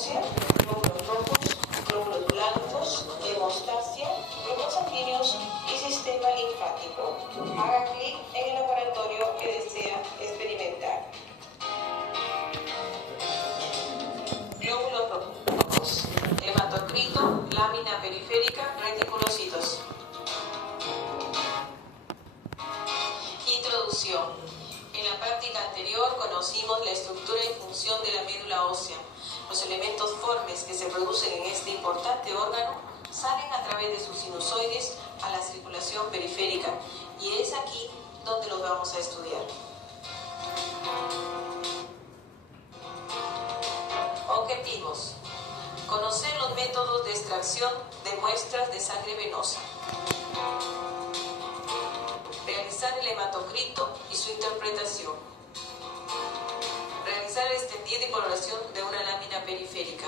ósea, glóbulos rojos, glóbulos blancos, hemostasia, glóbulos sanguíneos y sistema linfático. Haga clic en el laboratorio que desea experimentar. Glóbulos rojos, hematocrito, lámina periférica, reticulocitos. Introducción. En la práctica anterior conocimos la estructura y función de la médula ósea. Los elementos formes que se producen en este importante órgano salen a través de sus sinusoides a la circulación periférica y es aquí donde los vamos a estudiar. Objetivos. Conocer los métodos de extracción de muestras de sangre venosa. Realizar el hematocrito y su interpretación. Realizar el extendido y coloración de una lámina periférica.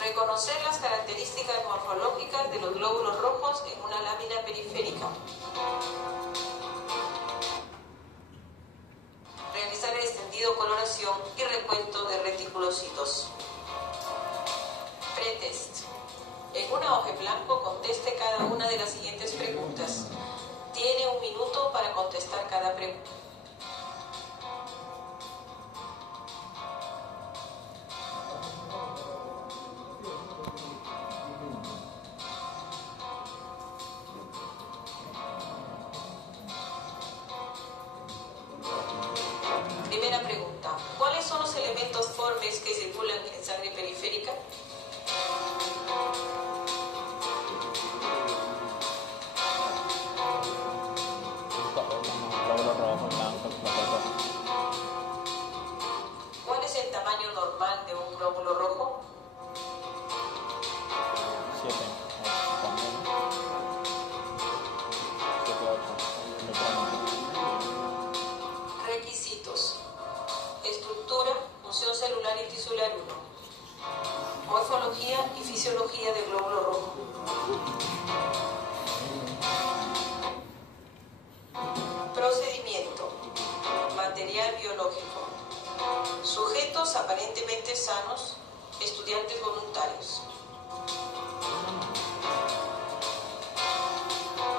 Reconocer las características morfológicas de los glóbulos rojos en una lámina periférica. Realizar el extendido, coloración y recuento de reticulocitos. Pretest. En una hoja en blanco conteste cada una de las siguientes preguntas. Tiene 1 minuto para contestar cada pregunta. Primera pregunta. ¿Cuáles son los elementos formes que circulan en sangre periférica? ¿Cuál es el tamaño normal de un glóbulo rojo? 7, 8. Requisitos. Estructura, función celular y tisular 1. Morfología y fisiología del glóbulo rojo. Procedimiento. Material biológico. Sujetos aparentemente sanos, estudiantes voluntarios.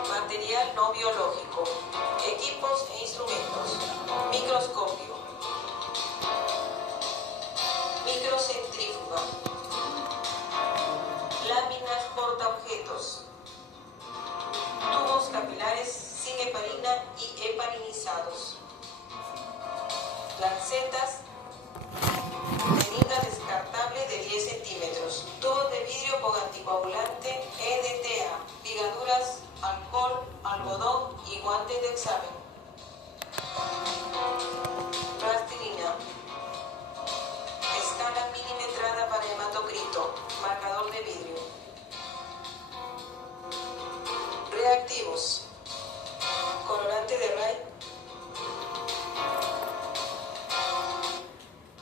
Material no biológico. Equipos e instrumentos. Microscopio. Microcentrífuga. Láminas portaobjetos. Tubos capilares sin heparina y heparinizados. Lancetas. Jeringa descartable de 10 centímetros. Tubos de vidrio con anticoagulante EDTA. Ligaduras, alcohol, algodón y guantes de examen. Plastilina. Escala milimetrada para hematocrito. Marcador de vidrio. Reactivos. Colorante de Wright.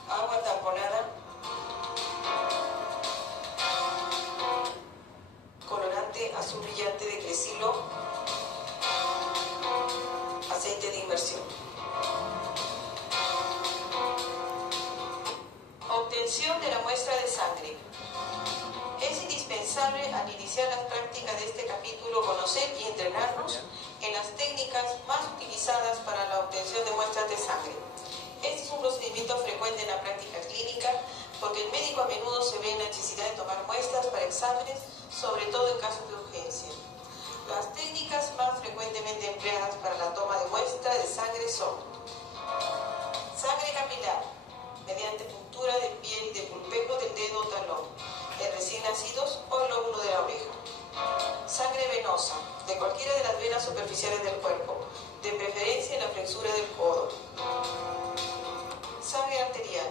Agua tamponada. Colorante azul brillante de cresilo. Aceite de inmersión. Obtención de la muestra de sangre. Es indispensable al iniciar las prácticas de este capítulo conocer y entrenarnos en las técnicas más utilizadas para la obtención de muestras de sangre. Este es un procedimiento frecuente en la práctica clínica porque el médico a menudo se ve en la necesidad de tomar muestras para exámenes, sobre todo en casos de urgencia. Las técnicas más frecuentemente empleadas para la toma de muestra de sangre son: sangre capilar, mediante puntura de piel de pulpejo del dedo o talón, en recién nacidos o el lóbulo de la oreja. Sangre venosa, de cualquiera de las venas superficiales del cuerpo, de preferencia en la flexura del codo. Sangre arterial,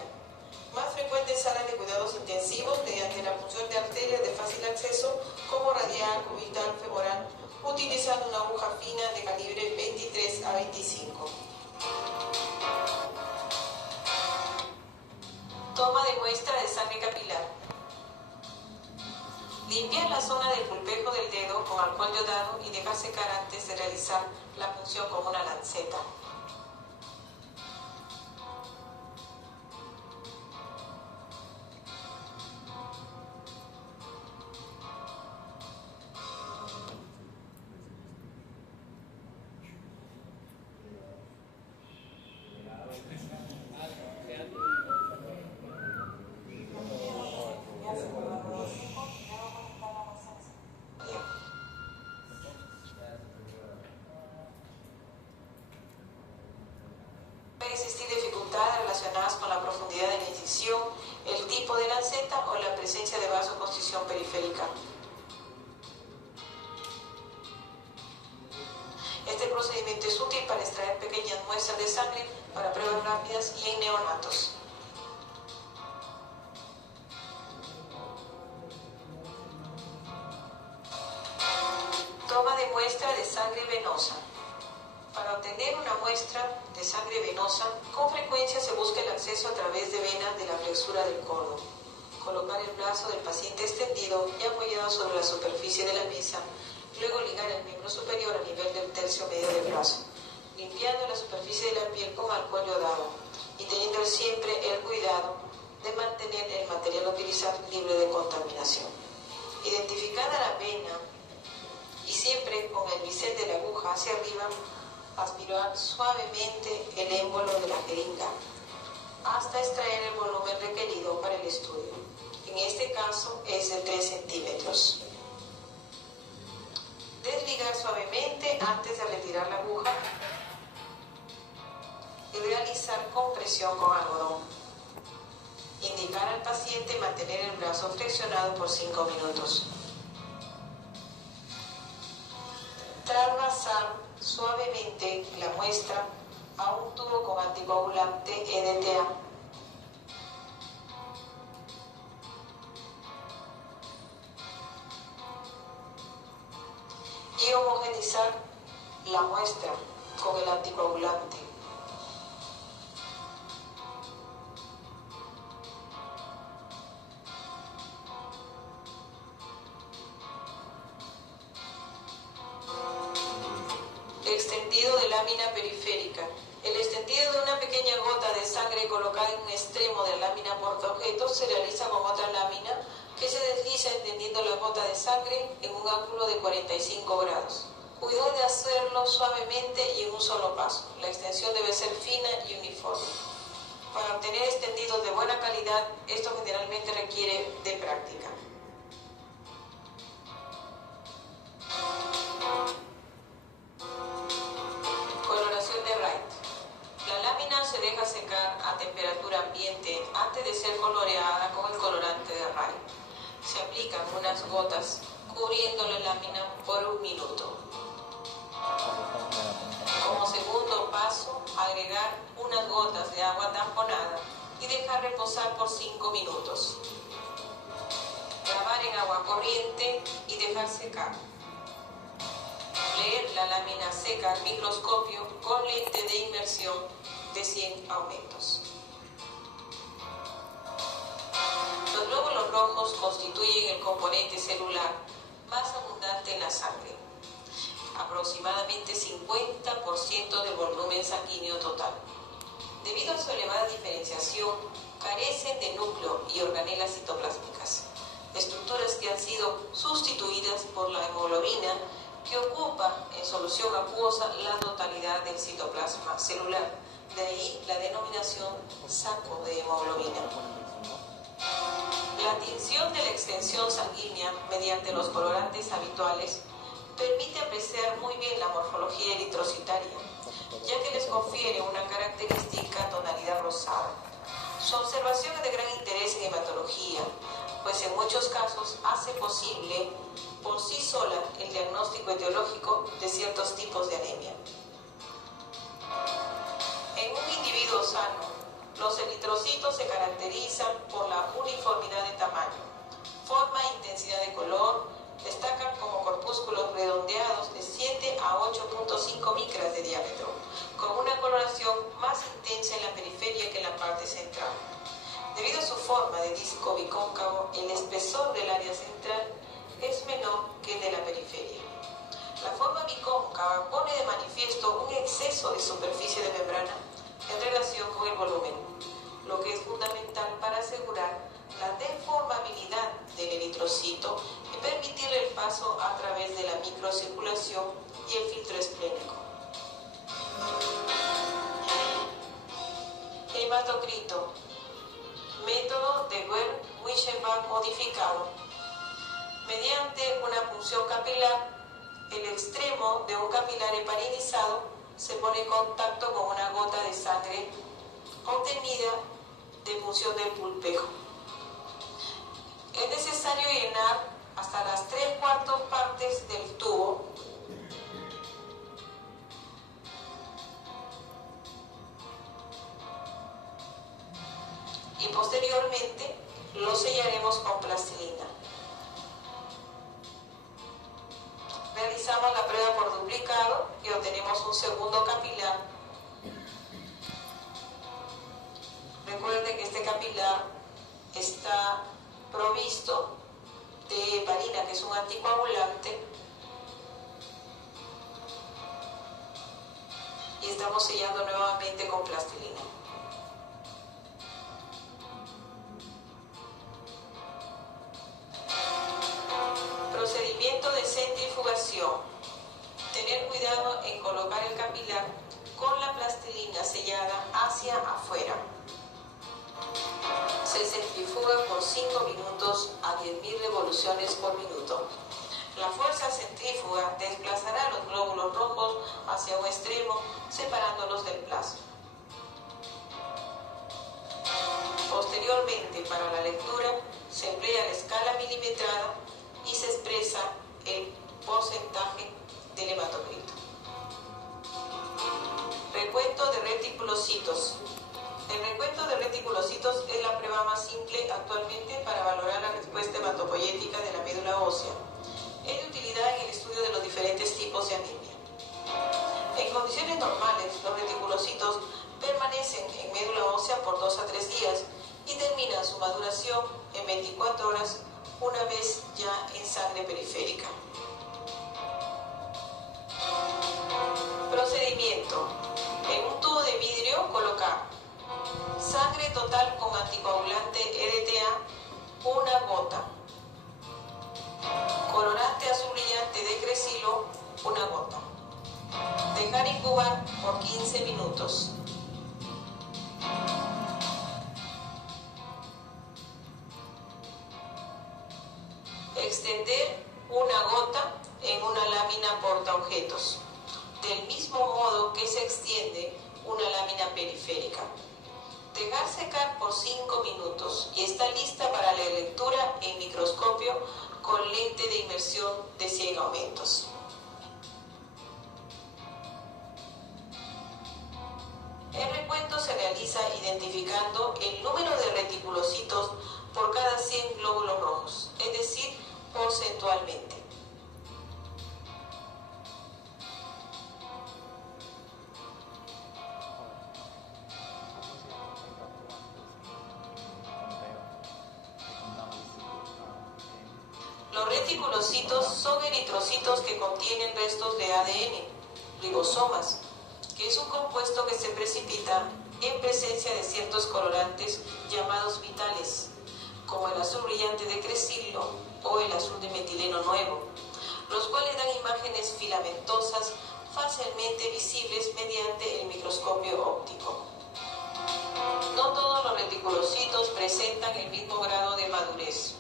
más frecuente en salas de cuidados intensivos mediante la punción de arterias de fácil acceso como radial, cubital, femoral, utilizando una aguja fina de calibre 23 a 25. Toma de muestra de sangre capilar. Limpiar la zona del pulpejo del dedo con alcohol iodado y dejar secar antes de realizar la punción con una lanceta. existir dificultades relacionadas con la profundidad de la incisión, el tipo de lanceta o la presencia de vasoconstricción periférica. Este procedimiento es útil para extraer pequeñas muestras de sangre para pruebas rápidas y en neonatos. Toma de muestra de sangre venosa. Para obtener una muestra de sangre venosa, con frecuencia se busca el acceso a través de venas de la flexura del codo. Colocar el brazo del paciente extendido y apoyado sobre la superficie de la mesa, luego ligar el miembro superior a nivel del tercio medio del brazo, limpiando la superficie de la piel con alcohol yodado y teniendo siempre el cuidado de mantener el material utilizado libre de contaminación. Identificada la vena y siempre con el bisel de la aguja hacia arriba, aspirar suavemente el émbolo de la jeringa hasta extraer el volumen requerido para el estudio. En este caso es de 3 centímetros. Desligar suavemente antes de retirar la aguja y realizar compresión con algodón. Indicar al paciente mantener el brazo flexionado por 5 minutos. Trasvasar suavemente la muestra a un tubo con anticoagulante EDTA. Y homogeneizar la muestra con el anticoagulante. Extendido de lámina periférica. El extendido de una pequeña gota de sangre colocada en un extremo de la lámina portaobjetos se realiza con otra lámina que se desliza extendiendo la gota de sangre en un ángulo de 45 grados. Cuidado de hacerlo suavemente y en un solo paso. La extensión debe ser fina y uniforme. Para obtener extendidos de buena calidad, esto generalmente requiere de práctica. Coloración de Wright. La lámina se deja secar a temperatura ambiente antes de ser coloreada con el colorante de Wright. Se aplican unas gotas cubriendo la lámina por 1 minuto. Como segundo paso, agregar unas gotas de agua tamponada y dejar reposar por 5 minutos. Grabar en agua corriente y dejar secar. Leer la lámina seca al microscopio con lente de inmersión de 100 aumentos. Los glóbulos rojos constituyen el componente celular más abundante en la sangre, aproximadamente 50% del volumen sanguíneo total. Debido a su elevada diferenciación, carecen de núcleo y organelas citoplásmicas, estructuras que han sido sustituidas por la hemoglobina, que ocupa en solución acuosa la totalidad del citoplasma celular. De ahí la denominación saco de hemoglobina. La tinción de la extensión sanguínea mediante los colorantes habituales permite apreciar muy bien la morfología eritrocitaria, ya que les confiere una característica tonalidad rosada. Su observación es de gran interés en hematología, pues en muchos casos hace posible por sí sola el diagnóstico etiológico de ciertos tipos de anemia. En un individuo sano, los eritrocitos se caracterizan por la uniformidad de tamaño, forma e intensidad de color, destacan como corpúsculos redondeados de 7 a 8.5 micras de diámetro, con una coloración más intensa en la periferia que en la parte central. Debido a su forma de disco bicóncavo, el espesor del área central es menor que el de la periferia. La forma bicóncava pone de manifiesto un exceso de superficie de membrana en relación con el volumen, lo que es fundamental para asegurar la deformabilidad del eritrocito y permitirle el paso a través de la microcirculación y el filtro esplénico. Hematocrito. Método de Werth-Wischenbach modificado. Mediante una punción capilar, el extremo de un capilar heparinizado se pone en contacto con una gota de sangre obtenida de función del pulpejo. Es necesario llenar hasta las 3/4 partes del tubo y posteriormente lo sellaremos con plastilina. Realizamos la prueba por duplicado y obtenemos un segundo capilar. Recuerden que este capilar está provisto de heparina, que es un anticoagulante, y estamos sellando nuevamente con plastilina. Procedimiento de centrifugación. Tener cuidado en colocar el capilar con la plastilina sellada hacia afuera. Se centrifuga por 5 minutos a 10.000 revoluciones por minuto. La fuerza centrífuga desplazará los glóbulos rojos hacia un extremo, separándolos del plasma. Posteriormente, para la lectura, se emplea la escala milimetrada y se expresa el porcentaje del hematocrito. Recuento de reticulocitos. El recuento de reticulocitos es la prueba más simple actualmente para valorar la respuesta hematopoyética de la médula ósea. Es de utilidad en el estudio de los diferentes tipos de anemia. En condiciones normales, los reticulocitos permanecen en médula ósea por 2 a 3 días y terminan su maduración en 24 horas una vez ya en sangre periférica. Procedimiento. En un tubo de vidrio colocar sangre total con anticoagulante EDTA, 1 gota. Colorante azul brillante de Cresilo, 1 gota. Dejar incubar por 15 minutos. Extender 1 gota en una lámina portaobjetos, del mismo modo que se extiende una lámina periférica. Dejar secar por 5 minutos y está lista para la lectura en microscopio con lente de inmersión de 100 aumentos. El recuento se realiza identificando el número de reticulocitos por cada 100 glóbulos rojos, es decir, porcentualmente. Los reticulocitos son eritrocitos que contienen restos de ADN, ribosomas, que es un compuesto que se precipita en presencia de ciertos colorantes llamados vitales, como el azul brillante de Cresilo o el azul de metileno nuevo, los cuales dan imágenes filamentosas fácilmente visibles mediante el microscopio óptico. No todos los reticulocitos presentan el mismo grado de madurez.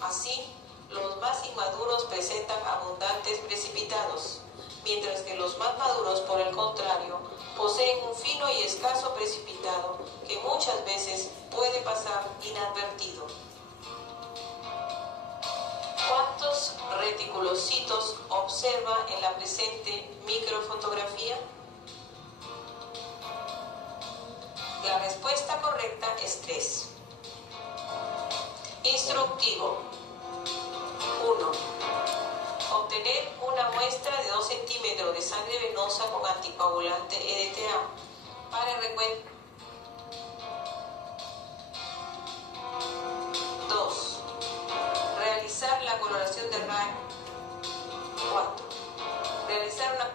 Así, los más inmaduros presentan abundantes precipitados, mientras que los más maduros, por el contrario, poseen un fino y escaso precipitado que muchas veces puede pasar inadvertido. ¿Cuántos reticulocitos observa en la presente microfotografía? La respuesta correcta es 3. Instructivo. 1. Obtener una muestra de 2 centímetros de sangre venosa con anticoagulante EDTA para el recuento. 2. Realizar la coloración de RAE. 4. Realizar una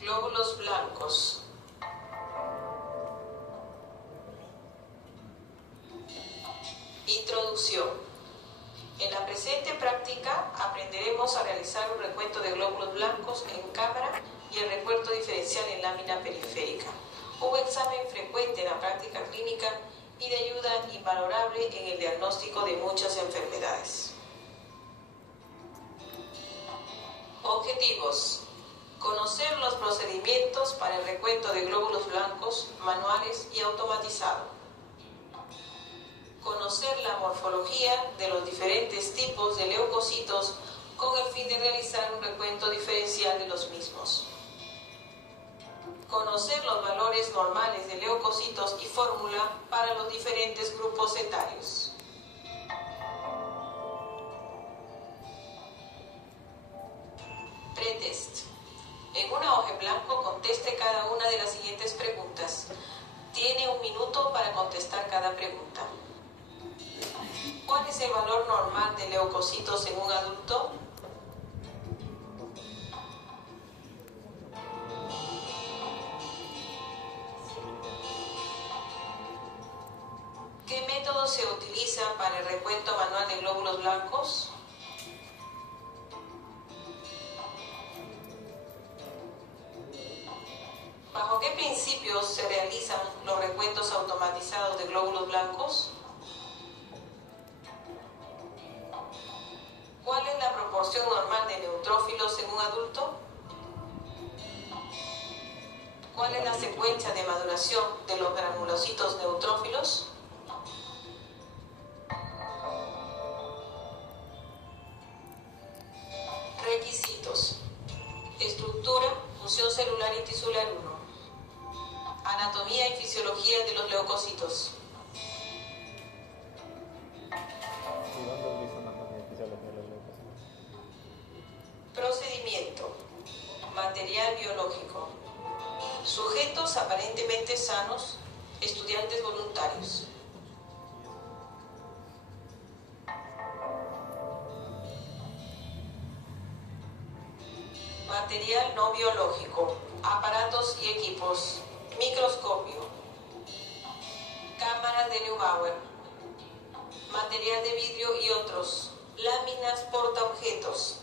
glóbulos blancos. Introducción. En la presente práctica aprenderemos a realizar un recuento de glóbulos blancos en cámara y el recuento diferencial en lámina periférica. Un examen frecuente en la práctica clínica y de ayuda invalorable en el diagnóstico de muchas enfermedades. Objetivos: conocer los procedimientos para el recuento de glóbulos blancos manuales y automatizado. Conocer la morfología de los diferentes tipos de leucocitos con el fin de realizar un recuento diferencial de los mismos. Conocer los valores normales de leucocitos y fórmula para los diferentes grupos etarios. Pretest. En una hoja en blanco conteste cada una de las siguientes preguntas. Tiene 1 minuto para contestar cada pregunta. ¿Cuál es el valor normal de leucocitos en un adulto? ¿Qué método se utiliza para el recuento manual de glóbulos blancos? ¿Bajo qué principios se realizan los recuentos automatizados de glóbulos blancos? ¿Cuál es la proporción normal de neutrófilos en un adulto? ¿Cuál es la secuencia de maduración de los granulocitos neutrófilos? Requisitos: estructura, función celular y tisular 1. Anatomía y fisiología de los leucocitos. Procedimiento: material biológico. Sujetos aparentemente sanos, estudiantes voluntarios. Material no biológico, aparatos y equipos, microscopio, cámaras de Neubauer, material de vidrio y otros, láminas portaobjetos,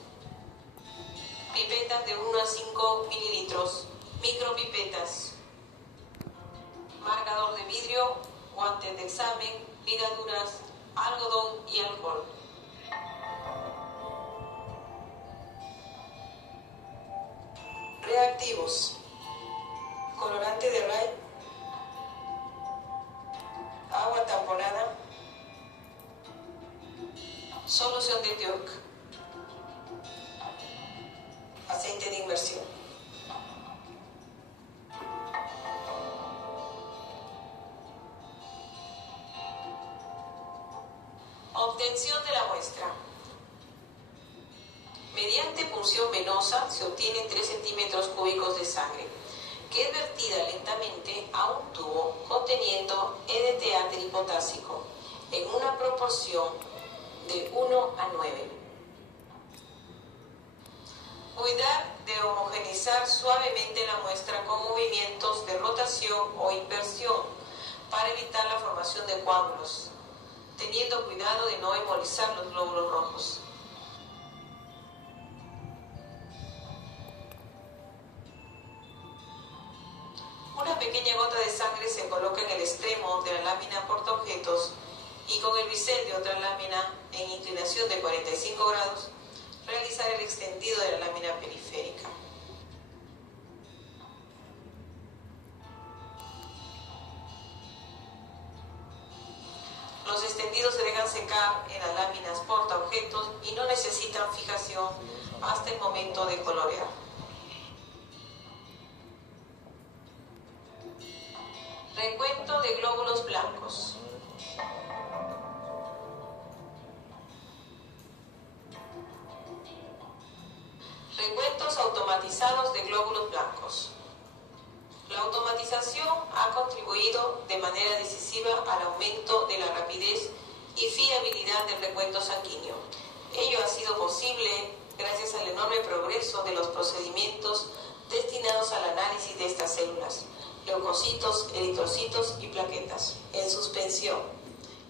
pipetas de 1 a 5 mililitros, micropipetas, marcador de vidrio, guantes de examen, ligaduras, algodón y alcohol. Reactivos: colorante de Ray, agua tamponada, solución de York, aceite de inmersión. Obtención de la muestra. Mediante punción venosa se obtienen 3 centímetros cúbicos de sangre, que es vertida lentamente a un tubo conteniendo EDTA tripotásico en una proporción de 1 a 9. Cuidar de homogeneizar suavemente la muestra con movimientos de rotación o inversión para evitar la formación de coágulos, teniendo cuidado de no embolizar los glóbulos rojos. Una pequeña gota de sangre se coloca en el extremo de la lámina portaobjetos y con el bisel de otra lámina en inclinación de 45 grados, realizar el extendido de la lámina periférica. Los extendidos se dejan secar en las láminas portaobjetos y no necesitan fijación hasta el momento de colorear. Recuento de glóbulos blancos. Recuentos automatizados de glóbulos blancos. La automatización ha contribuido de manera decisiva al aumento de la rapidez y fiabilidad del recuento sanguíneo. Ello ha sido posible gracias al enorme progreso de los procedimientos destinados al análisis de estas células, leucocitos, eritrocitos y plaquetas, en suspensión,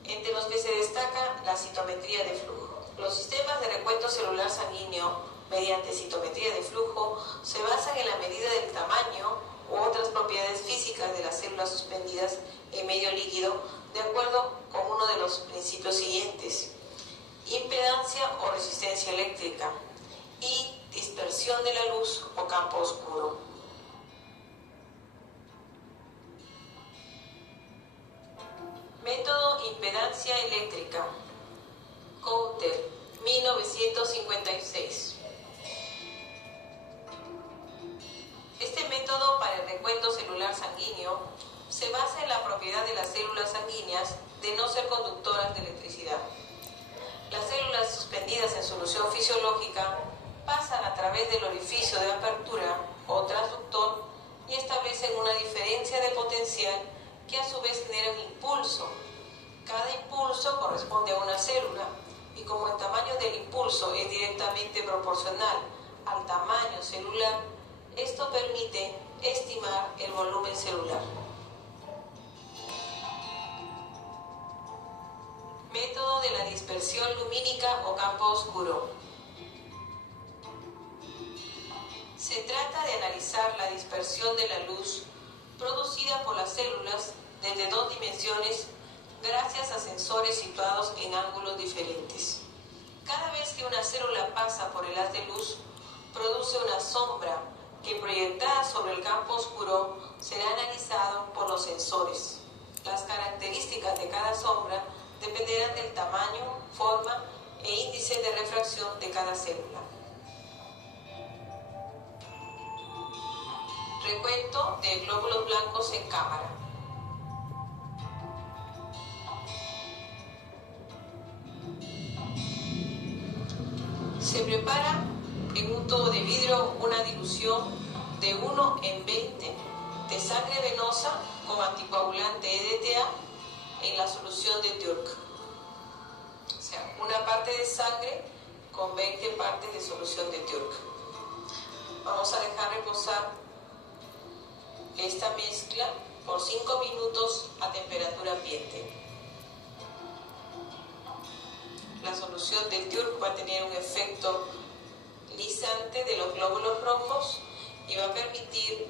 entre los que se destaca la citometría de flujo. Los sistemas de recuento celular sanguíneo mediante citometría de flujo se basan en la medida del tamaño u otras propiedades físicas de las células suspendidas en medio líquido de acuerdo con uno de los principios siguientes: impedancia o resistencia eléctrica y dispersión de la luz o campo oscuro. Método impedancia eléctrica. Coulter, 1956. Este método para el recuento celular sanguíneo se basa en la propiedad de las células sanguíneas de no ser conductoras de electricidad. Las células suspendidas en solución fisiológica pasan a través del orificio de apertura o transductor y establecen una diferencia de potencial que a su vez genera un impulso. Cada impulso corresponde a una célula y como el tamaño del impulso es directamente proporcional al tamaño celular, esto permite estimar el volumen celular. Método de la dispersión lumínica o campo oscuro. Se trata de analizar la dispersión de la luz producida por las células desde dos dimensiones gracias a sensores situados en ángulos diferentes. Cada vez que una célula pasa por el haz de luz, produce una sombra que proyectada sobre el campo oscuro será analizado por los sensores. Las características de cada sombra dependerán del tamaño, forma e índice de refracción de cada célula. Recuento de glóbulos blancos en cámara. Se prepara en un tubo de vidrio una dilución de 1 en 20 de sangre venosa con anticoagulante EDTA en la solución de Turk. O sea, una parte de sangre con 20 partes de solución de Turk. Vamos a dejar reposar esta mezcla por 5 minutos a temperatura ambiente. La solución de Turk va a tener un efecto lisante de los glóbulos rojos y va a permitir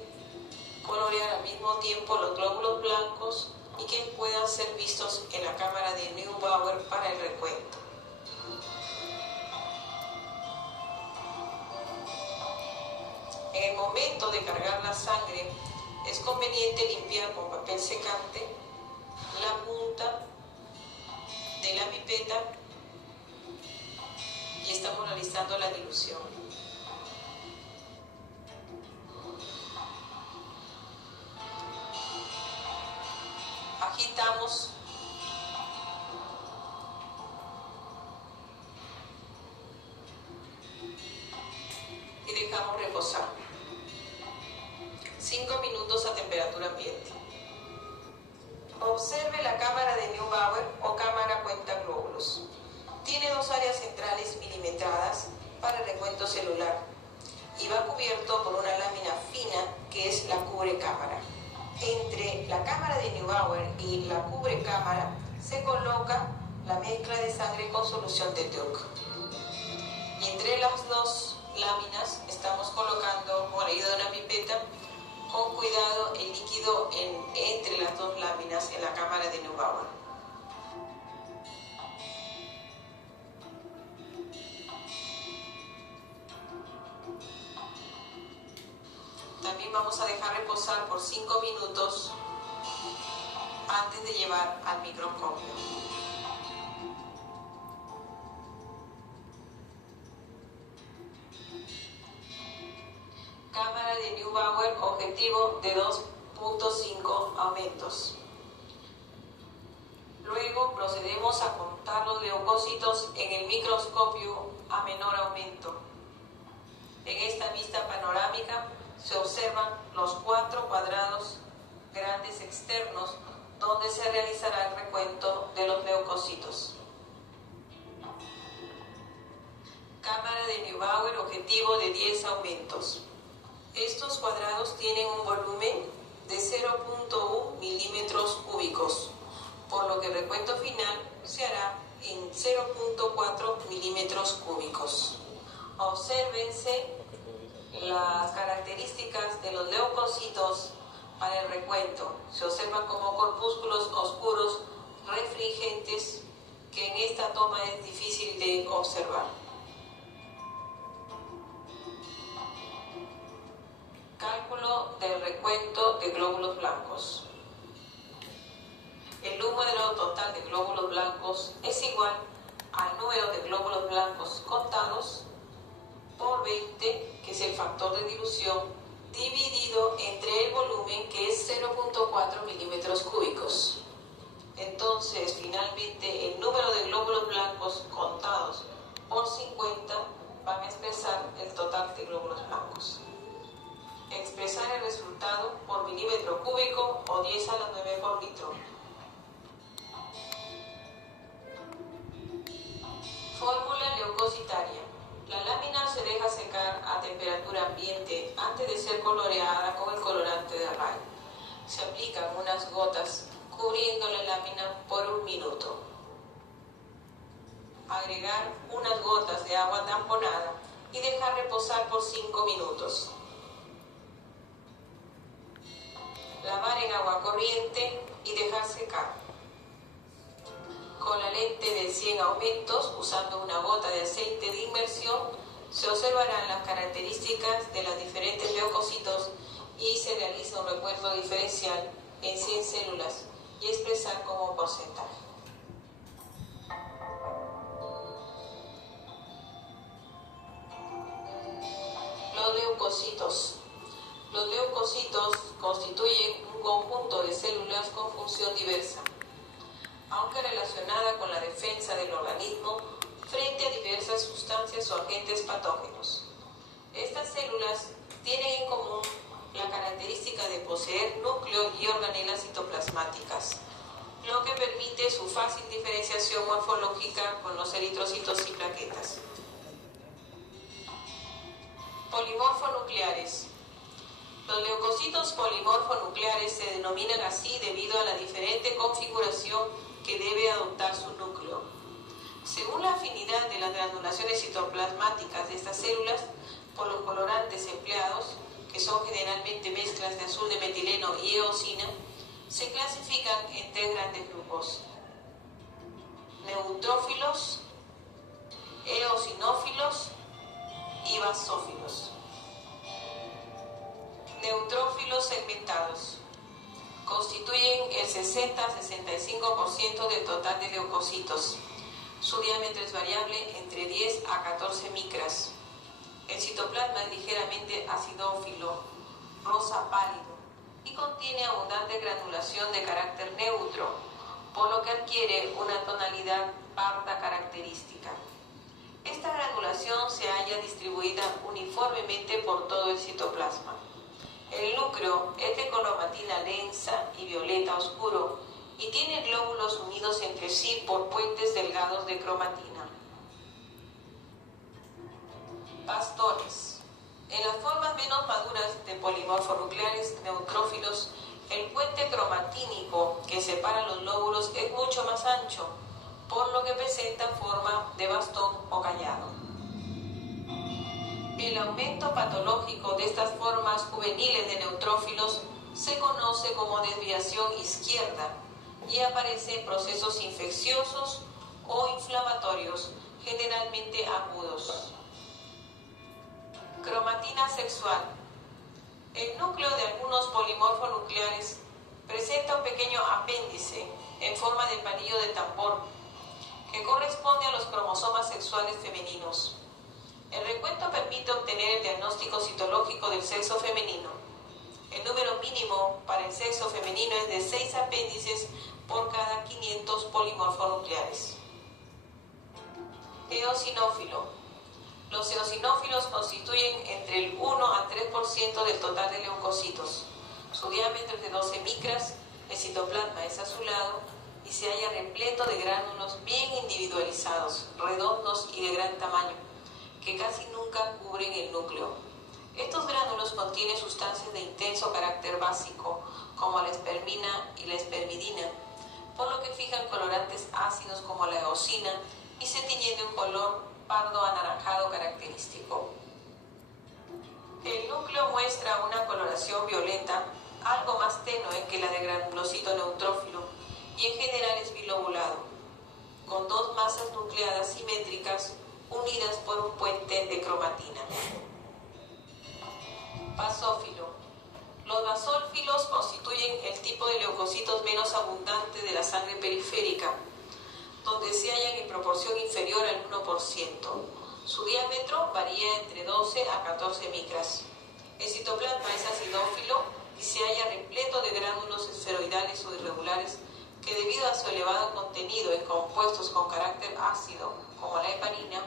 colorear al mismo tiempo los glóbulos blancos y que puedan ser vistos en la cámara de Neubauer para el recuento. En el momento de cargar la sangre, es conveniente limpiar con papel secante la punta de la pipeta y estamos realizando la dilución. Agitamos y dejamos reposar 5 minutos a temperatura ambiente. Observe la cámara de Neubauer o cámara cuentaglóbulos. Tiene dos áreas centrales milimetradas para el recuento celular y va cubierto por una lámina fina que es la cubrecámara. Entre la cámara de Neubauer y la cubrecámara se coloca la mezcla de sangre con solución de Turk. Y entre las dos láminas estamos colocando con la ayuda de una pipeta con cuidado el líquido entre las dos láminas en la cámara de Neubauer. También vamos a dejar reposar por 5 minutos antes de llevar al microscopio. Cámara de Neubauer, objetivo de 2.5 aumentos. Luego procedemos a contar los leucocitos en el microscopio a menor aumento. En esta vista panorámica se observan los 4 cuadrados grandes externos donde se realizará el recuento de los leucocitos. Cámara de Neubauer, objetivo de 10 aumentos. Estos cuadrados tienen un volumen de 0.1 milímetros cúbicos, por lo que el recuento final se hará en 0.4 milímetros cúbicos. Obsérvense las características de los leucocitos para el recuento. Se observan como corpúsculos oscuros refringentes que en esta toma es difícil de observar. Cálculo del recuento de glóbulos blancos. El número total de glóbulos blancos es igual al número de glóbulos blancos contados por 20, que es el factor de dilución, dividido entre el volumen, que es 0.4 milímetros cúbicos. Entonces, finalmente, el número de glóbulos blancos contados por 50 van a expresar el total de glóbulos blancos. Expresar el resultado por milímetro cúbico o 10 a la 9 por litro. Fórmula leucocitaria. La lámina se deja secar a temperatura ambiente antes de ser coloreada con el colorante de Ray. Se aplican unas gotas cubriendo la lámina por 1 minuto. Agregar unas gotas de agua tamponada y dejar reposar por 5 minutos. Lavar en agua corriente y dejar secar. Con la lente de 100 aumentos, usando una gota de aceite de inmersión, se observarán las características de los diferentes leucocitos y se realiza un recuento diferencial en 100 células y expresar como porcentaje. Los leucocitos. Los leucocitos constituyen un conjunto de células con función diversa, aunque relacionada con la defensa del organismo frente a diversas sustancias o agentes patógenos. Estas células tienen en común la característica de poseer núcleo y organelas citoplasmáticas, lo que permite su fácil diferenciación morfológica con los eritrocitos y plaquetas. Polimorfonucleares. Los leucocitos polimorfonucleares se denominan así debido a la diferente configuración que debe adoptar su núcleo. Según la afinidad de las granulaciones citoplasmáticas de estas células por los colorantes empleados, que son generalmente mezclas de azul de metileno y eosina, se clasifican en 3 grandes grupos: neutrófilos, eosinófilos y basófilos. Neutrófilos segmentados constituyen el 60-65% del total de leucocitos. Su diámetro es variable entre 10 a 14 micras. El citoplasma es ligeramente acidófilo, rosa pálido, y contiene abundante granulación de carácter neutro, por lo que adquiere una tonalidad parda característica. Esta granulación se halla distribuida uniformemente por todo el citoplasma. El núcleo es de cromatina densa y violeta oscuro y tiene glóbulos unidos entre sí por puentes delgados de cromatina. Bastones. En las formas menos maduras de polimorfonucleares neutrófilos, el puente cromatínico que separa los lóbulos es mucho más ancho, por lo que presenta forma de bastón o callado. El aumento patológico de estas formas juveniles de neutrófilos se conoce como desviación izquierda y aparece en procesos infecciosos o inflamatorios, generalmente agudos. Cromatina sexual. El núcleo de algunos polimorfonucleares presenta un pequeño apéndice en forma de palillo de tambor que corresponde a los cromosomas sexuales femeninos. El recuento permite obtener el diagnóstico citológico del sexo femenino. El número mínimo para el sexo femenino es de 6 apéndices por cada 500 polimorfonucleares. Eosinófilo. Los eosinófilos constituyen entre el 1 al 3% del total de leucocitos. Su diámetro es de 12 micras, el citoplasma es azulado y se halla repleto de gránulos bien individualizados, redondos y de gran tamaño, que casi nunca cubren el núcleo. Estos gránulos contienen sustancias de intenso carácter básico, como la espermina y la espermidina, por lo que fijan colorantes ácidos como la eosina y se tiñen de un color pardo anaranjado característico. El núcleo muestra una coloración violeta, algo más tenue que la de granulocito neutrófilo, y en general es bilobulado, con dos masas nucleadas simétricas unidas por un puente de cromatina. Basófilo. Los basófilos constituyen el tipo de leucocitos menos abundante de la sangre periférica, donde se hallan en proporción inferior al 1%. Su diámetro varía entre 12 a 14 micras. El citoplasma es acidófilo y se halla repleto de gránulos esferoidales o irregulares que, debido a su elevado contenido en compuestos con carácter ácido, como la heparina,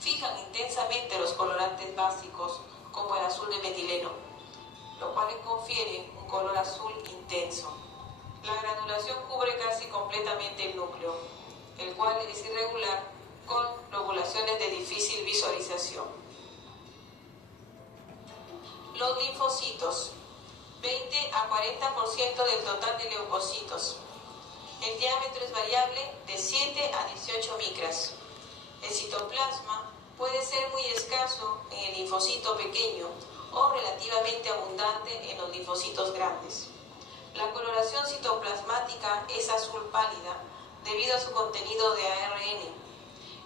fijan intensamente los colorantes básicos, como el azul de metileno, lo cual le confiere un color azul intenso. La granulación cubre casi completamente el núcleo, el cual es irregular, con lobulaciones de difícil visualización. Los linfocitos, 20 a 40% del total de leucocitos. El diámetro es variable de 7 a 18 micras. El citoplasma puede ser muy escaso en el linfocito pequeño o relativamente abundante en los linfocitos grandes. La coloración citoplasmática es azul pálida debido a su contenido de ARN.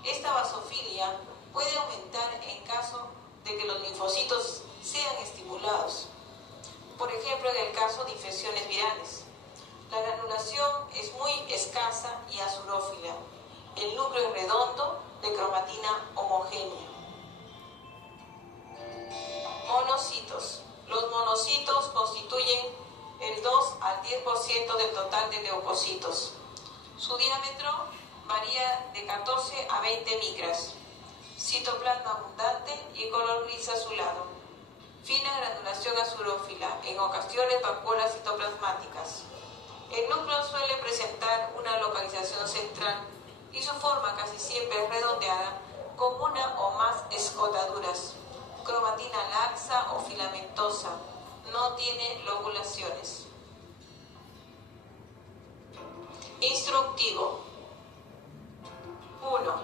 Esta basofilia puede aumentar en caso de que los linfocitos sean estimulados, por ejemplo en el caso de infecciones virales. La granulación es muy escasa y azurófila. El núcleo es redondo, de cromatina homogénea. Monocitos. Los monocitos constituyen el 2 al 10% del total de leucocitos. Su diámetro varía de 14 a 20 micras. Citoplasma abundante y color gris azulado. Fina granulación azurófila, en ocasiones vacuolas citoplasmáticas. El núcleo suele presentar una localización central y su forma casi siempre es redondeada con una o más escotaduras. Cromatina laxa o filamentosa. No tiene lobulaciones. Instructivo. 1.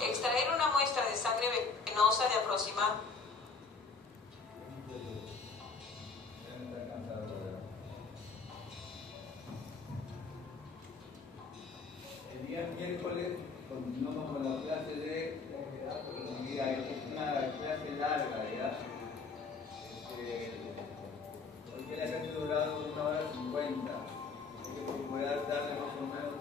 Extraer una muestra de sangre venosa de aproximadamente el día miércoles continuamos con la clase de mira, es una clase larga ya. Hoy tiene que haber durado 1 hora 50. Hay que procurar darle más o menos